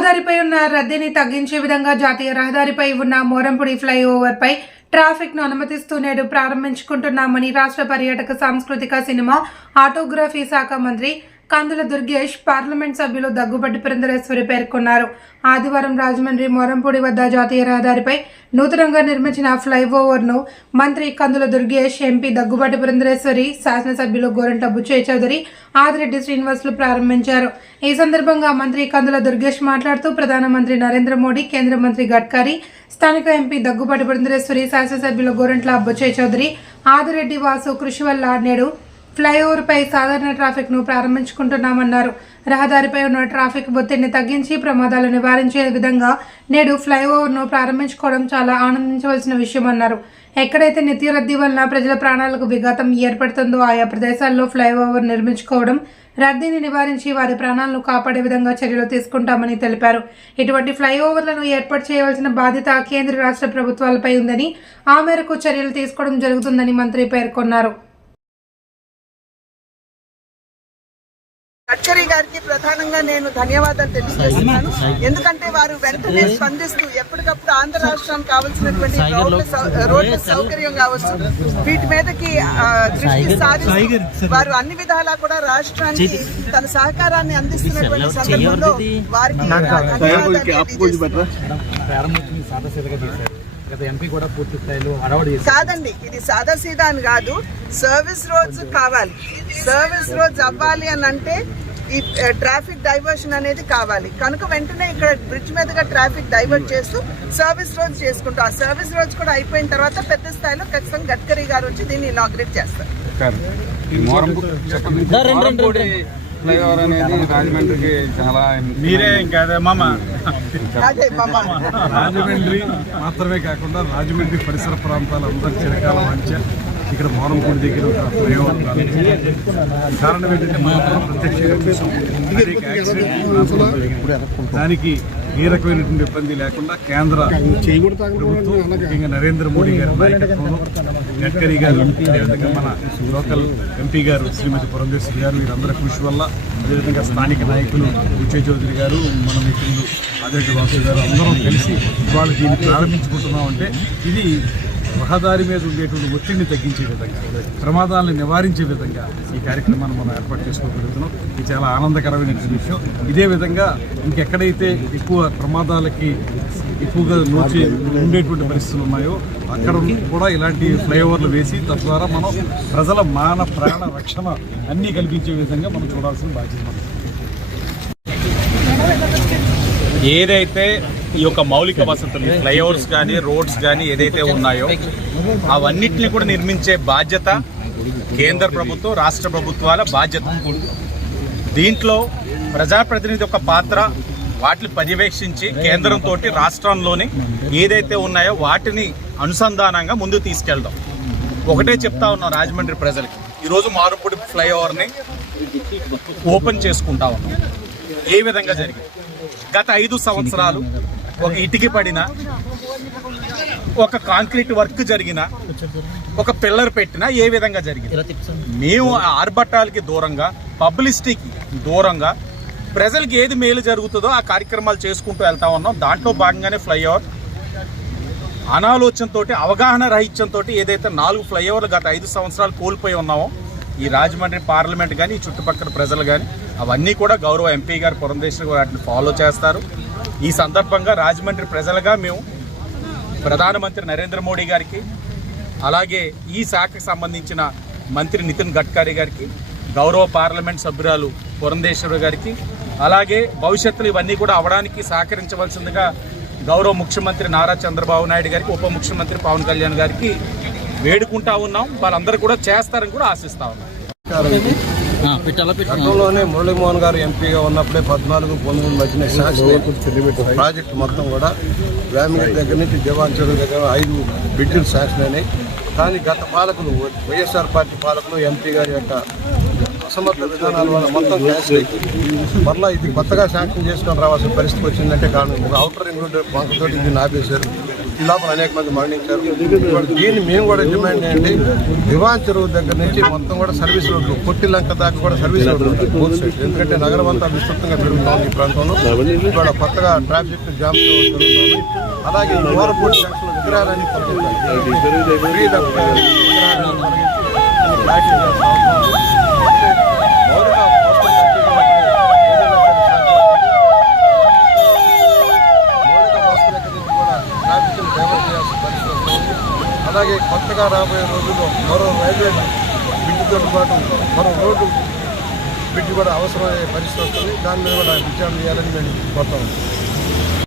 రహదారిపై ఉన్న రద్దీని తగ్గించే విధంగా జాతీయ రహదారిపై ఉన్న మోరంపూడి ఫ్లైఓవర్పై ట్రాఫిక్ను అనుమతిస్తూ నేడు ప్రారంభించుకుంటున్నామని రాష్ట్ర పర్యాటక సాంస్కృతిక సినిమా ఆటోగ్రఫీ శాఖ మంత్రి కందుల దుర్గేష్ పార్లమెంట్ సభ్యులు దగ్గుబాటి పురంధరేశ్వరి పేర్కొన్నారు. ఆదివారం రాజమండ్రి మోరంపూడి వద్ద జాతీయ రహదారిపై నూతనంగా నిర్మించిన ఫ్లైఓవర్ను మంత్రి కందుల దుర్గేష్, ఎంపీ దగ్గుబాటి పురంధరేశ్వరి, శాసనసభ్యులు గోరంట్ల బుచ్చయ్య చౌదరి, ఆదిరెడ్డి శ్రీనివాసులు ప్రారంభించారు. ఈ సందర్భంగా మంత్రి కందుల దుర్గేష్ మాట్లాడుతూ ప్రధానమంత్రి నరేంద్ర మోడీ, కేంద్ర మంత్రి గడ్కరీ, స్థానిక ఎంపీ దగ్గుబాటి పురంధరేశ్వరి, శాసనసభ్యులు గోరంట్ల బుచ్చయ్య చౌదరి, ఆదిరెడ్డి వాసు కృషి వల్ల నేడు ఫ్లైఓవర్పై సాధారణ ట్రాఫిక్ను ప్రారంభించుకుంటున్నామన్నారు. రహదారిపై ఉన్న ట్రాఫిక్ ఒత్తిడిని తగ్గించి ప్రమాదాలు నివారించే విధంగా నేడు ఫ్లైఓవర్ను ప్రారంభించుకోవడం చాలా ఆనందించవలసిన విషయమన్నారు. ఎక్కడైతే నిత్య రద్దీ వలన ప్రజల ప్రాణాలకు విఘాతం ఏర్పడుతుందో ఆయా ప్రదేశాల్లో ఫ్లైఓవర్ నిర్మించుకోవడం, రద్దీని నివారించి వారి ప్రాణాలను కాపాడే విధంగా చర్యలు తీసుకుంటామని తెలిపారు. ఇటువంటి ఫ్లైఓవర్లను ఏర్పాటు చేయవలసిన బాధ్యత కేంద్ర రాష్ట్ర ప్రభుత్వాలపై ఉందని, ఆ మేరకు చర్యలు తీసుకోవడం జరుగుతుందని మంత్రి పేర్కొన్నారు. గడ్కరీ గారికి ప్రధానంగా నేను ధన్యవాదాలు తెలియజేస్తున్నాను. ఎందుకంటే వారు వెంటనే స్పందిస్తూ ఎప్పటికప్పుడు ఆంధ్ర రాష్ట్రానికి కావాల్సినటువంటి రోడ్ల సౌకర్యం కావచ్చు, వీటి మీదకి దృష్టి సాధిస్తూ వారు అన్ని విధాలా కూడా రాష్ట్రానికి తన సహకారాన్ని అందిస్తున్నటువంటి సందర్భంలో వారికి కాదండి, ఇది సాదాసీదా అని కాదు. సర్వీస్ రోడ్స్ కావాలి. సర్వీస్ రోడ్స్ అవ్వాలి అని అంటే ఈ ట్రాఫిక్ డైవర్షన్ అనేది కావాలి. కనుక వెంటనే ఇక్కడ బ్రిడ్జ్ మీదుగా ట్రాఫిక్ డైవర్ట్ చేస్తూ సర్వీస్ రోడ్స్ చేసుకుంటాం. ఆ సర్వీస్ రోడ్స్ కూడా అయిపోయిన తర్వాత పెద్ద స్థాయిలో ఖచ్చితంగా గడ్కరీ గారు వచ్చి దీన్ని ఇనాగ్రేట్ చేస్తారు. ఫ్లైఓవర్ అనేది రాజమండ్రికి చాలా రాజమండ్రి మాత్రమే కాకుండా రాజమండ్రి పరిసర ప్రాంతాల అందరి చిరకాల మంచి ఇక్కడ మోరంపూడి దగ్గర ఒక ఫ్లైఓవర్ కారణం ఏంటంటే మనం ప్రత్యక్షంగా చూసాం. దానికి ఏ రకమైనటువంటి ఇబ్బంది లేకుండా కేంద్ర ప్రభుత్వం, ముఖ్యంగా నరేంద్ర మోడీ గారి నాయకత్వంలో గడ్కరీ గారు, అదేవిధంగా మన లోకల్ ఎంపీ గారు శ్రీమతి పురంధేశ్వరి గారు, వీరందరి కృషి వల్ల, అదేవిధంగా స్థానిక నాయకులు బుచ్చయ్య చౌదరి గారు, మన మిత్రులు ఆదిరెడ్డి వాసు గారు అందరం కలిసి ఇవాళ దీన్ని ప్రారంభించుకుంటున్నామంటే ఇది రహదారి మీద ఉండేటువంటి ఒత్తిడిని తగ్గించే విధంగా, ప్రమాదాలను నివారించే విధంగా ఈ కార్యక్రమాన్ని మనం ఏర్పాటు చేసుకోగలుగుతున్నాం. ఇది చాలా ఆనందకరమైన విషయం. ఇదే విధంగా ఇంకెక్కడైతే ఎక్కువ ప్రమాదాలకి ఎక్కువగా ఉండేటువంటి పరిస్థితులు ఉన్నాయో అక్కడ కూడా ఇలాంటి ఫ్లైఓవర్లు వేసి తద్వారా మనం ప్రజల మాన ప్రాణ రక్షణ అన్నీ కల్పించే విధంగా మనం చూడాల్సిన బాధ్యత. ఏదైతే ఈ యొక్క మౌలిక వసతులు, ఫ్లైఓవర్స్ కానీ రోడ్స్ కానీ ఏదైతే ఉన్నాయో అవన్నిటిని కూడా నిర్మించే బాధ్యత కేంద్ర ప్రభుత్వం, రాష్ట్ర ప్రభుత్వాల బాధ్యత. దీంట్లో ప్రజాప్రతినిధి యొక్క పాత్ర వాటిని పర్యవేక్షించి కేంద్రంతో రాష్ట్రంలోని ఏదైతే ఉన్నాయో వాటిని అనుసంధానంగా ముందుకు తీసుకెళ్దాం. ఒకటే చెప్తా ఉన్నాం రాజమండ్రి ప్రజలకి, ఈరోజు మారుపూడి ఫ్లైఓవర్ని ఓపెన్ చేసుకుంటా ఉన్నాం. ఏ విధంగా జరిగింది? గత 5 సంవత్సరాలు ఒక ఇటుక పడినా, ఒక కాంక్రీట్ వర్క్ జరిగినా, ఒక పిల్లర్ పెట్టినా ఏ విధంగా జరిగింది? మేము ఆర్భట్టాలకి దూరంగా, పబ్లిసిటీకి దూరంగా ప్రజలకి ఏది మేలు జరుగుతుందో ఆ కార్యక్రమాలు చేసుకుంటూ వెళ్తా ఉన్నాం. దాంట్లో భాగంగానే ఫ్లైఓవర్ అనాలోచనతో, అవగాహన రహిత్యంతో ఏదైతే 4 ఫ్లైఓవర్లు గత 5 సంవత్సరాలు కోల్పోయి ఉన్నామో ఈ రాజమండ్రి పార్లమెంట్ కానీ, ఈ చుట్టుపక్కల ప్రజలు కానీ అవన్నీ కూడా గౌరవ ఎంపీ గారు పురంధేశ్వరి గారు వాటిని ఫాలో చేస్తారు. ఈ సందర్భంగా రాజమండ్రి ప్రజలుగా మేము ప్రధానమంత్రి నరేంద్ర మోడీ గారికి, అలాగే ఈ శాఖకు సంబంధించిన మంత్రి నితిన్ గడ్కరీ గారికి, గౌరవ పార్లమెంట్ సభ్యురాలు పురంధేశ్వరి గారికి, అలాగే భవిష్యత్తులో ఇవన్నీ కూడా అవడానికి సహకరించవలసిందిగా గౌరవ ముఖ్యమంత్రి నారా చంద్రబాబు నాయుడు గారికి, ఉప ముఖ్యమంత్రి పవన్ కళ్యాణ్ గారికి వేడుకుంటా ఉన్నాం. వాళ్ళందరూ కూడా చేస్తారని కూడా ఆశిస్తా ఉన్నాం. గతంలోనే మురళీమోహన్ గారు ఎంపీగా ఉన్నప్పుడే 14-19 మధ్యన ప్రాజెక్టు మొత్తం కూడా వేమిరెడ్డి దగ్గర నుంచి దివాన్ చెరువు దగ్గర 5 బ్రిడ్జిలు శాంక్షన్ అయినాయి. కానీ గత పాలకులు, వైఎస్ఆర్ పార్టీ పాలకులు, ఎంపీ గారి యొక్క అసమర్థ విధానాల వల్ల మొత్తం క్యాన్సిల్ అయిపోయింది. మరలా ఇది కొత్తగా శాంక్షన్ చేసుకొని రావాల్సిన పరిస్థితి వచ్చిందంటే కారణం ఒక ఔటర్ రింగ్ రోడ్డు వంకతోటి దీన్ని ఆపేశారు. ఈ లోపల అనేక మంది మరణించారు. దీన్ని మేము కూడా డిమాండ్ చేయండి. దివాన్ చెరువు దగ్గర నుంచి మొత్తం కూడా సర్వీస్ రోడ్లు, కొట్టిలంక దాకా కూడా సర్వీస్ రోడ్లు ఉంటాయి బోత్ సైడ్. ఎందుకంటే నగరం అంతా విస్తృతంగా పెరుగుతోంది ఈ ప్రాంతంలో. ఇక్కడ కొత్తగా ట్రాఫిక్ జామ్ జరుగుతుంది. అలాగే ఓరపూడి జంక్షన్ విగ్రహాలన్నీ అలాగే కొత్తగా రాబోయే రోజుల్లో మరో రైల్వే బ్రిడ్జితో పాటు మరో రోడ్డు బ్రిడ్జ్ కూడా అవసరమయ్యే పరిస్థితి వస్తుంది. దాని మీద కూడా విచారణ చేయాలని మేము కోరుతాము.